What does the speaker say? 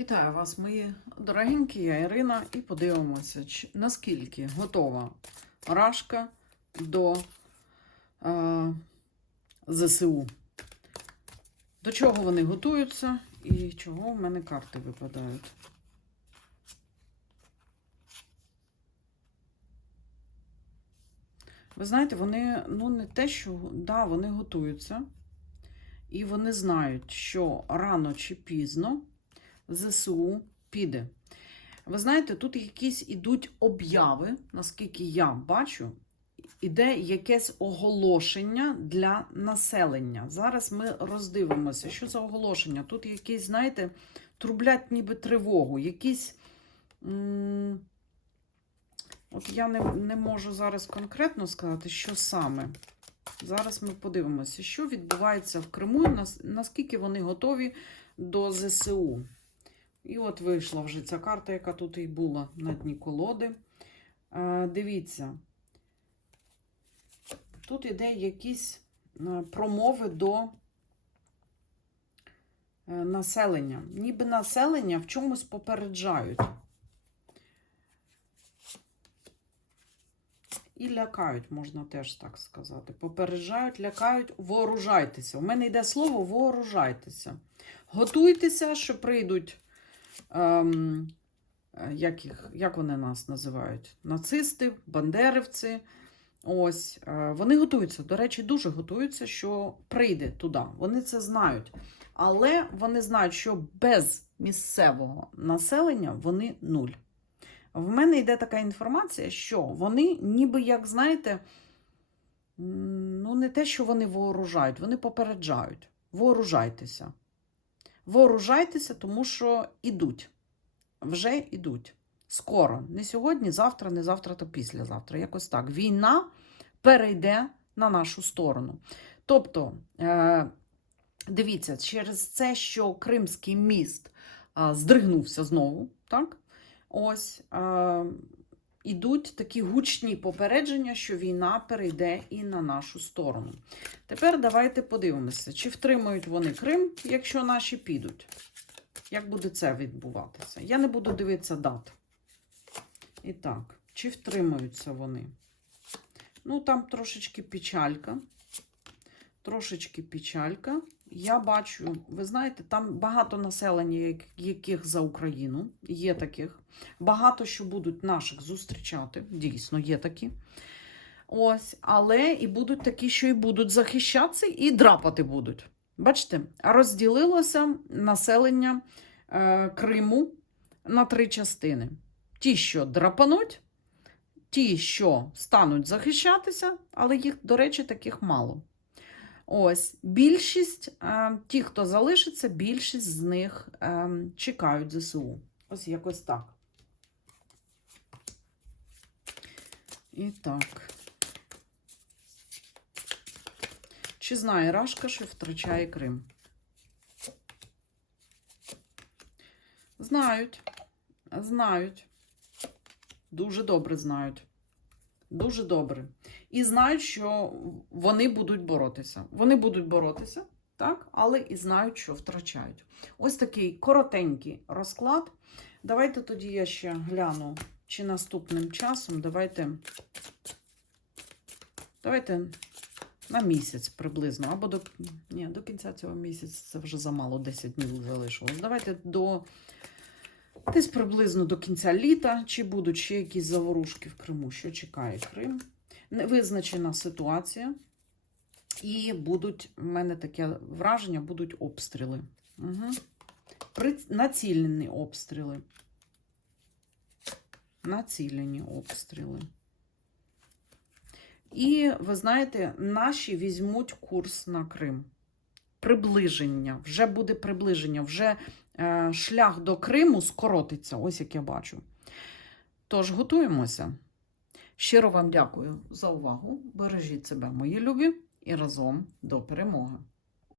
Вітаю вас, мої дорогенькі, я Ірина, і подивимося, наскільки готова Рашка до е, ЗСУ. До чого вони готуються і чого в мене карти випадають. Ви знаєте, вони ну не те, що да, вони готуються, і вони знають, що рано чи пізно. ЗСУ піде. Ви знаєте, тут якісь ідуть обяви, наскільки я бачу, іде якесь оголошення для населення. Зараз ми роздивимося, що за оголошення. Тут якісь, знаєте, трублять ніби тривогу, якісь. От я не, не можу зараз конкретно сказати, що саме. Зараз ми подивимося, що відбувається в Криму, і нас- наскільки вони готові до ЗСУ. І от вийшла вже ця карта, яка тут і була на дні колоди. Е, дивіться, тут іде якісь е, промови до е, населення. Ніби населення в чомусь попереджають. І лякають, можна теж так сказати. Попереджають, лякають, вооружайтеся. У мене йде слово вооружайтеся. Готуйтеся, що прийдуть ем, е, як, їх, як вони нас називають? Нацисти, бандерівці. Ось, е, вони готуються, до речі, дуже готуються, що прийде туди. Вони це знають. Але вони знають, що без місцевого населення вони нуль. В мене йде така інформація, що вони, ніби як знаєте, ну не те, що вони вооружають, вони попереджають. Вооружайтеся. Вооружайтеся, тому що ідуть. Вже ідуть. Скоро. Не сьогодні, завтра, не завтра, то післязавтра. Якось так. Війна перейде на нашу сторону. Тобто, е, дивіться, через це, що Кримський міст е, здригнувся знову, так? Ось. Ідуть такі гучні попередження, що війна перейде і на нашу сторону. Тепер давайте подивимося, чи втримають вони Крим, якщо наші підуть. Як буде це відбуватися? Я не буду дивитися дат. І так, чи втримаються вони? Ну, там трошечки печалька. Трошечки печалька. Я бачу, ви знаєте, там багато населення, яких за Україну, є таких. Багато що будуть наших зустрічати. Дійсно, є такі. Ось, але і будуть такі, що і будуть захищатися, і драпати будуть. Бачите, розділилося населення е, Криму на три частини: ті, що драпануть, ті, що стануть захищатися, але їх, до речі, таких мало. Ось більшість, ті, хто залишиться, більшість з них чекають ЗСУ. Ось якось так. І так. Чи знає Рашка, що втрачає Крим? Знають. Знають. Дуже добре знають. Дуже добре. І знають, що вони будуть боротися. Вони будуть боротися, так? але і знають, що втрачають. Ось такий коротенький розклад. Давайте тоді я ще гляну, чи наступним часом. Давайте. Давайте на місяць приблизно. Або до, ні, до кінця цього місяця це вже замало 10 днів залишилось. Давайте до десь приблизно до кінця літа, чи будуть ще якісь заворушки в Криму, що чекає Крим. Невизначена ситуація. І будуть, в мене таке враження, будуть обстріли. Угу. Націлені обстріли. Націлені обстріли. І, ви знаєте, наші візьмуть курс на Крим. Приближення. Вже буде приближення. Вже е, шлях до Криму скоротиться, ось як я бачу. Тож готуємося. Щиро вам дякую за увагу. Бережіть себе, мої любі, і разом до перемоги!